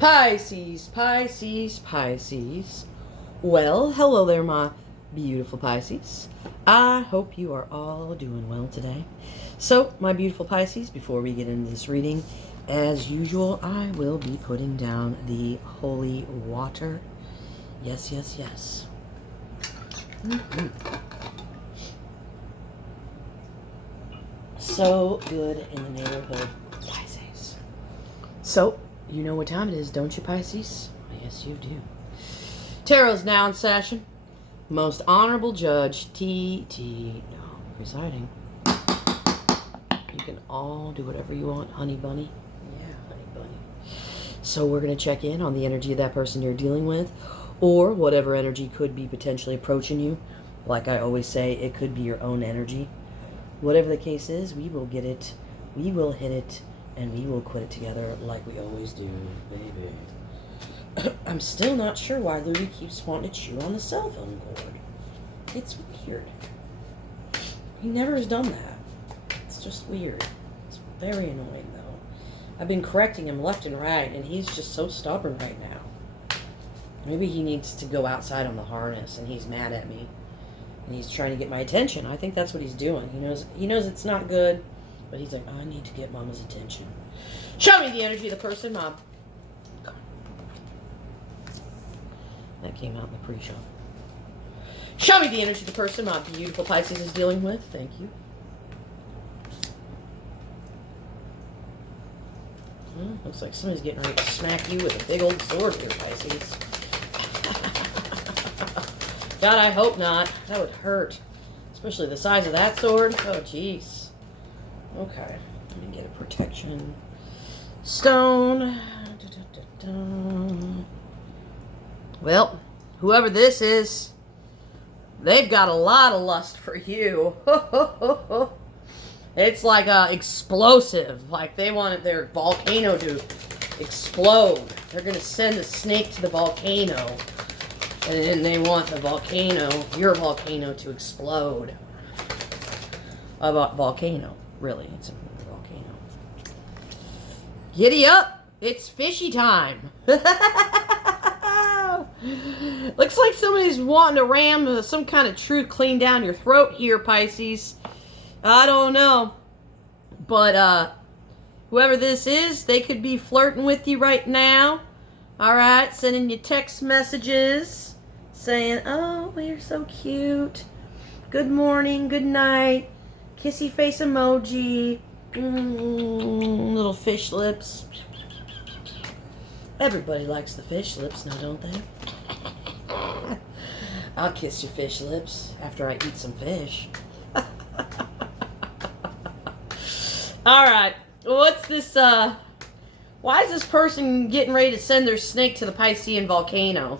Pisces, Pisces, Pisces. Well, hello there, my beautiful Pisces. I hope you are all doing well today. So, my beautiful Pisces, before we get into this reading, as usual, I will be putting down the holy water. Yes, yes, yes. So good in the neighborhood, Pisces. So, you know what time it is, don't you, Pisces? Yes, you do. Tarot's now in session. Most Honorable Judge T.T. presiding. You can all do whatever you want, honey bunny. Yeah, honey bunny. So we're going to check in on the energy of that person you're dealing with, or whatever energy could be potentially approaching you. Like I always say, it could be your own energy. Whatever the case is, we will get it, we will hit it, and we will quit it together like we always do, baby. I'm still not sure why Louie keeps wanting to chew on the cell phone cord. It's weird. He never has done that. It's just weird. It's very annoying, though. I've been correcting him left and right, and he's just so stubborn right now. Maybe he needs to go outside on the harness, and he's mad at me. And he's trying to get my attention. I think that's what he's doing. He knows it's not good, but he's like, I need to get Mama's attention. Show me the energy of the person, Mom. That came out in the pre-show. Show me the energy of the person my beautiful Pisces is dealing with. Thank you. Looks like somebody's getting ready to smack you with a big old sword here, Pisces. God, I hope not. That would hurt. Especially the size of that sword. Oh, jeez. Okay. Let me get a protection stone. Well, whoever this is, they've got a lot of lust for you. It's like explosive. Like they want their volcano to explode. They're going to send a snake to the volcano. And then they want the volcano, your volcano, to explode. A volcano. Really, it's a volcano. Giddy up! It's fishy time! Looks like somebody's wanting to ram some kind of truth clean down your throat here, Pisces. I don't know. But, whoever this is, they could be flirting with you right now. Alright, sending you text messages. Saying, oh, you're so cute. Good morning, good night. Kissy face emoji. Little fish lips. Everybody likes the fish lips now, don't they? I'll kiss your fish lips after I eat some fish. Alright. What's this, why is this person getting ready to send their snake to the Piscean volcano?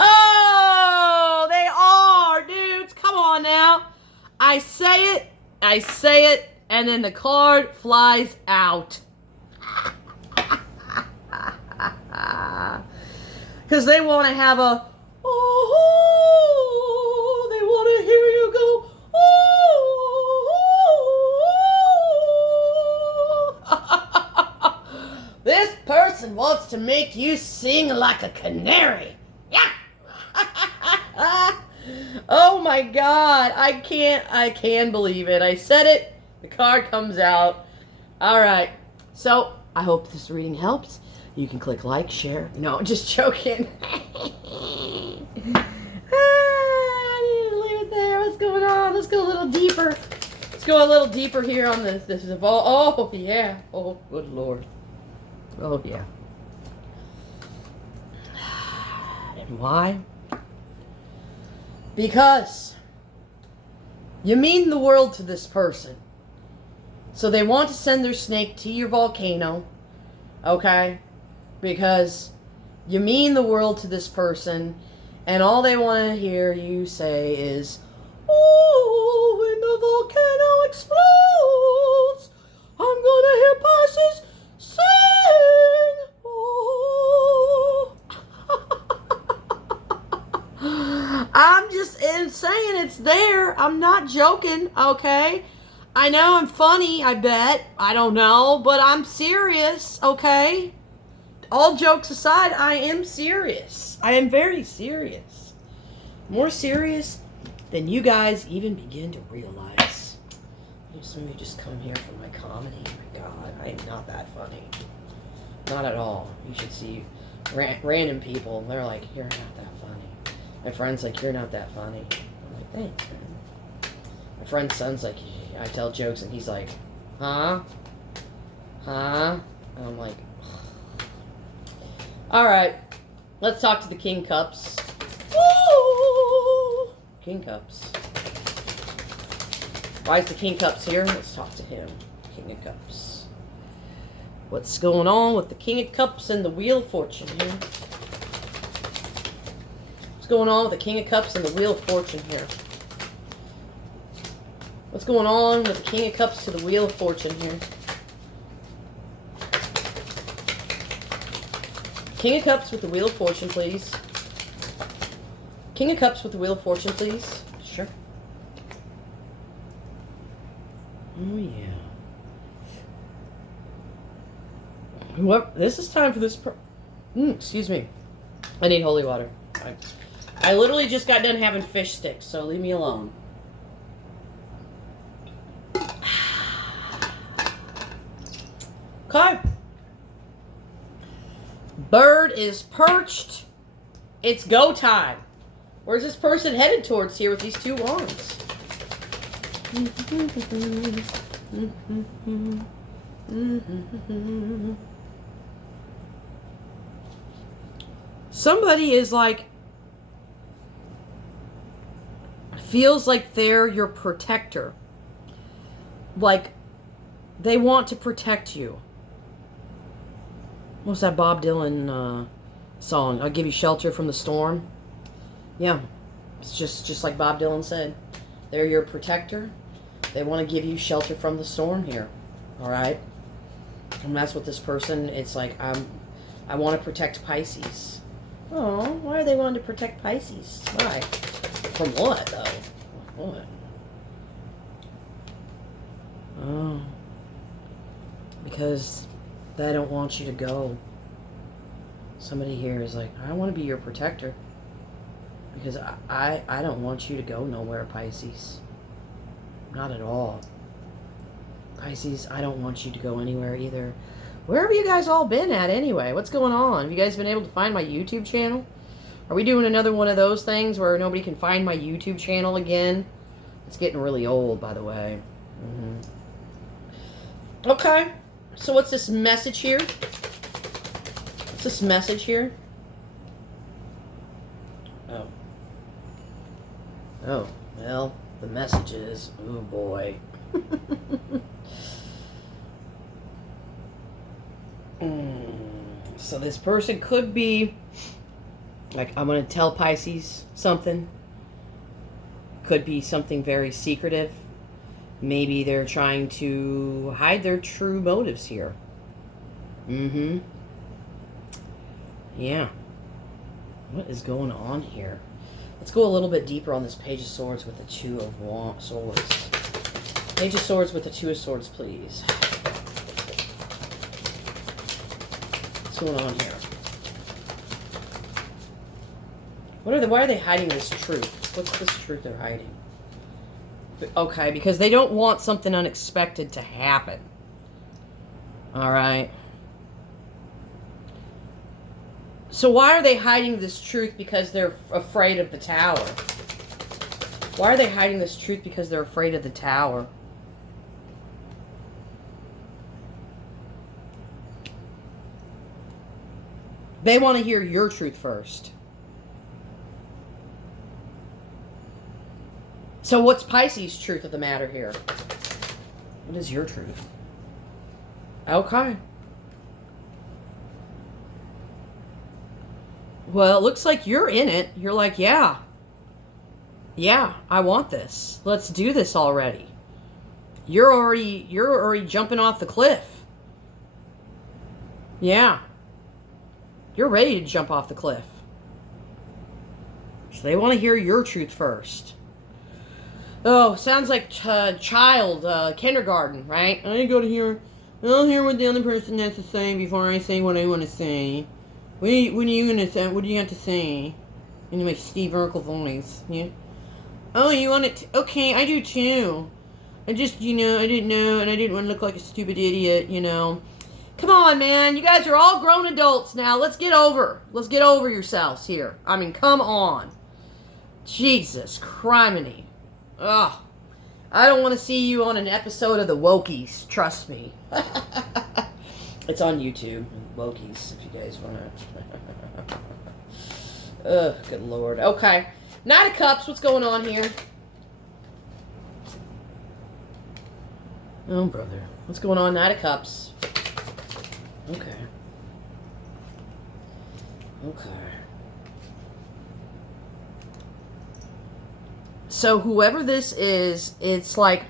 Oh, they are, dudes. Come on now. I say it, and then the card flies out. Because they want to have a, oh, they want to hear you go, oh. This person wants to make you sing like a canary. Yeah. Oh my God. I can believe it. I said it. The card comes out. All right. So I hope this reading helps. You can click like, share. No, I'm just joking. I need to leave it there. What's going on? Let's go a little deeper. Let's go a little deeper here on this. This is oh yeah. Oh, good Lord. Oh yeah. And why? Because you mean the world to this person. So they want to send their snake to your volcano. Okay? Because you mean the world to this person, and all they want to hear you say is, oh, when the volcano explodes, I'm gonna hear Pisces sing. Oh. I'm just saying it's there. I'm not joking, okay? I know I'm funny, I bet. I don't know, but I'm serious, okay? All jokes aside, I am serious. I am very serious. More serious than you guys even begin to realize. Some of you just come here for my comedy. My God, I am not that funny. Not at all. You should see random people. They're like, you're not that funny. My friend's like, you're not that funny. I'm like, thanks, man. My friend's son's like, I tell jokes and he's like, huh? Huh? And I'm like, all right, let's talk to the King Cups. Woo! King Cups. Why is the King Cups here? Let's talk to him. King of Cups. What's going on with the King of Cups and the Wheel of Fortune here? What's going on with the King of Cups and the Wheel of Fortune here? What's going on with the King of Cups to the Wheel of Fortune here? King of Cups with the Wheel of Fortune, please. King of Cups with the Wheel of Fortune, please. Sure. Oh, yeah. Whoever, this is time for this... excuse me. I need holy water. I literally just got done having fish sticks, so leave me alone. Okay. Bird is perched. It's go time. Where's this person headed towards here with these two wands? Somebody is like, feels like they're your protector. Like, they want to protect you. What's that Bob Dylan song? I'll give you shelter from the storm. Yeah, it's just like Bob Dylan said. They're your protector. They want to give you shelter from the storm here. All right? And that's what this person, it's like, I want to protect Pisces. Oh, why are they wanting to protect Pisces? Why? From what, though? What? Oh. Because they don't want you to go. Somebody here is like, I want to be your protector. Because I don't want you to go nowhere, Pisces. Not at all. Pisces, I don't want you to go anywhere either. Where have you guys all been at anyway? What's going on? Have you guys been able to find my YouTube channel? Are we doing another one of those things where nobody can find my YouTube channel again? It's getting really old, by the way. Okay. So what's this message here? What's this message here? Oh. Oh, well, the message is, oh boy. So this person could be, like, I'm going to tell Pisces something. Could be something very secretive. Maybe they're trying to hide their true motives here. Yeah. What is going on here? Let's go a little bit deeper on this Page of Swords with the Two of Swords. Page of Swords with the Two of Swords, please. What's going on here? Why are they hiding this truth? What's this truth they're hiding? Okay, because they don't want something unexpected to happen. Alright. So why are they hiding this truth? Because they're afraid of the Tower. Why are they hiding this truth? Because they're afraid of the Tower. They want to hear your truth first. So what's Pisces' truth of the matter here? What is your truth? Okay. Well, it looks like you're in it. You're like, yeah. Yeah, I want this. Let's do this already. You're already jumping off the cliff. Yeah. You're ready to jump off the cliff. So they want to hear your truth first. Oh, sounds like child, kindergarten, right? I go to hear, I'll hear what the other person has to say before I say what I want to say. What are you gonna say? What do you have to say? In my Steve Urkel voice, yeah. Oh, you want it? Okay, I do too. I just, I didn't know, and I didn't want to look like a stupid idiot, Come on, man. You guys are all grown adults now. Let's get over yourselves here. I mean, come on. Jesus criminy. Ugh. I don't want to see you on an episode of the Wokies. Trust me. It's on YouTube. Wokies, if you guys want to. Ugh, good Lord. Okay. Knight of Cups. What's going on here? Oh, brother. What's going on? Knight of Cups. Okay. So whoever this is, it's like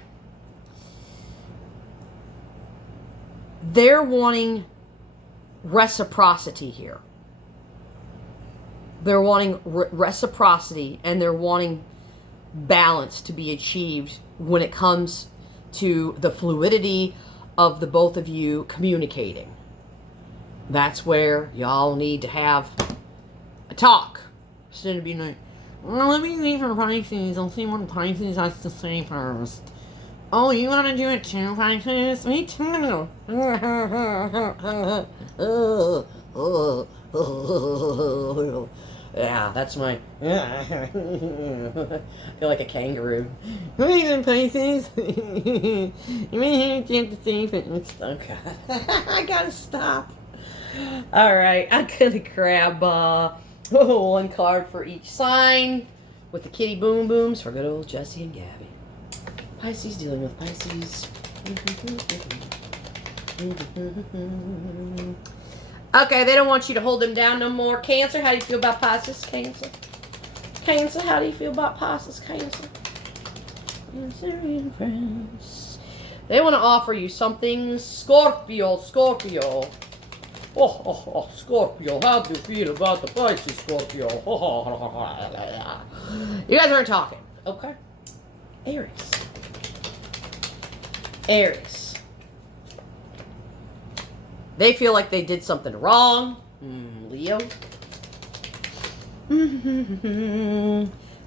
they're wanting reciprocity here. They're wanting reciprocity, and they're wanting balance to be achieved when it comes to the fluidity of the both of you communicating. That's where y'all need to have a talk. Instead of being like, well, let me see for Pisces. I'll see what Pisces has to say first. Oh, you want to do it too, Pisces? Me too. Yeah, that's my... I feel like a kangaroo. What are you doing, Pisces? You may have to say first. Oh, God. I gotta stop. Alright, I'm gonna grab one card for each sign with the kitty boom booms for good old Jesse and Gabby. Pisces dealing with Pisces. Okay, they don't want you to hold them down no more. Cancer, how do you feel about Pisces? Cancer, how do you feel about Pisces? Cancer and friends. They want to offer you something. Scorpio. Oh, Scorpio, how do you feel about the Pisces, Scorpio? You guys aren't talking. Okay. Aries. They feel like they did something wrong. Leo.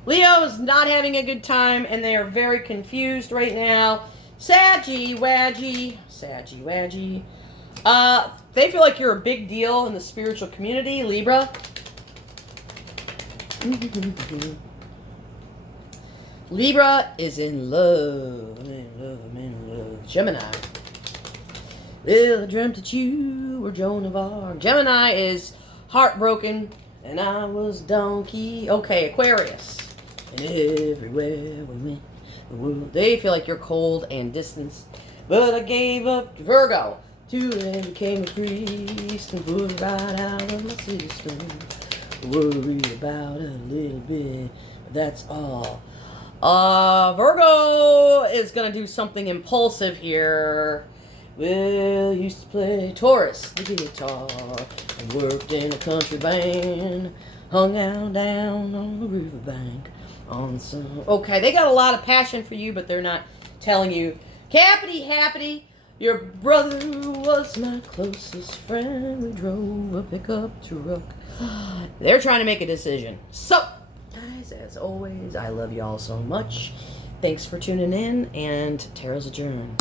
Leo is not having a good time, and they are very confused right now. Saggy waggy. They feel like you're a big deal in the spiritual community. Libra. Libra is in love. I'm in love. Gemini. Well, I dreamt that you were Joan of Arc. Gemini is heartbroken, and I was donkey. Okay, Aquarius. And everywhere we went, the world. They feel like you're cold and distant, but I gave up to Virgo. And became a priest and put right out of my system. Worried about a little bit, but that's all. Virgo is gonna do something impulsive here. Well, used to play Taurus, the guitar, and worked in a country band. Hung out down on the riverbank on some. Okay, they got a lot of passion for you, but they're not telling you. Cappity happity. Your brother was my closest friend. We drove a pickup truck. They're trying to make a decision. So, guys, as always, I love you all so much. Thanks for tuning in, and Tarot's adjourned.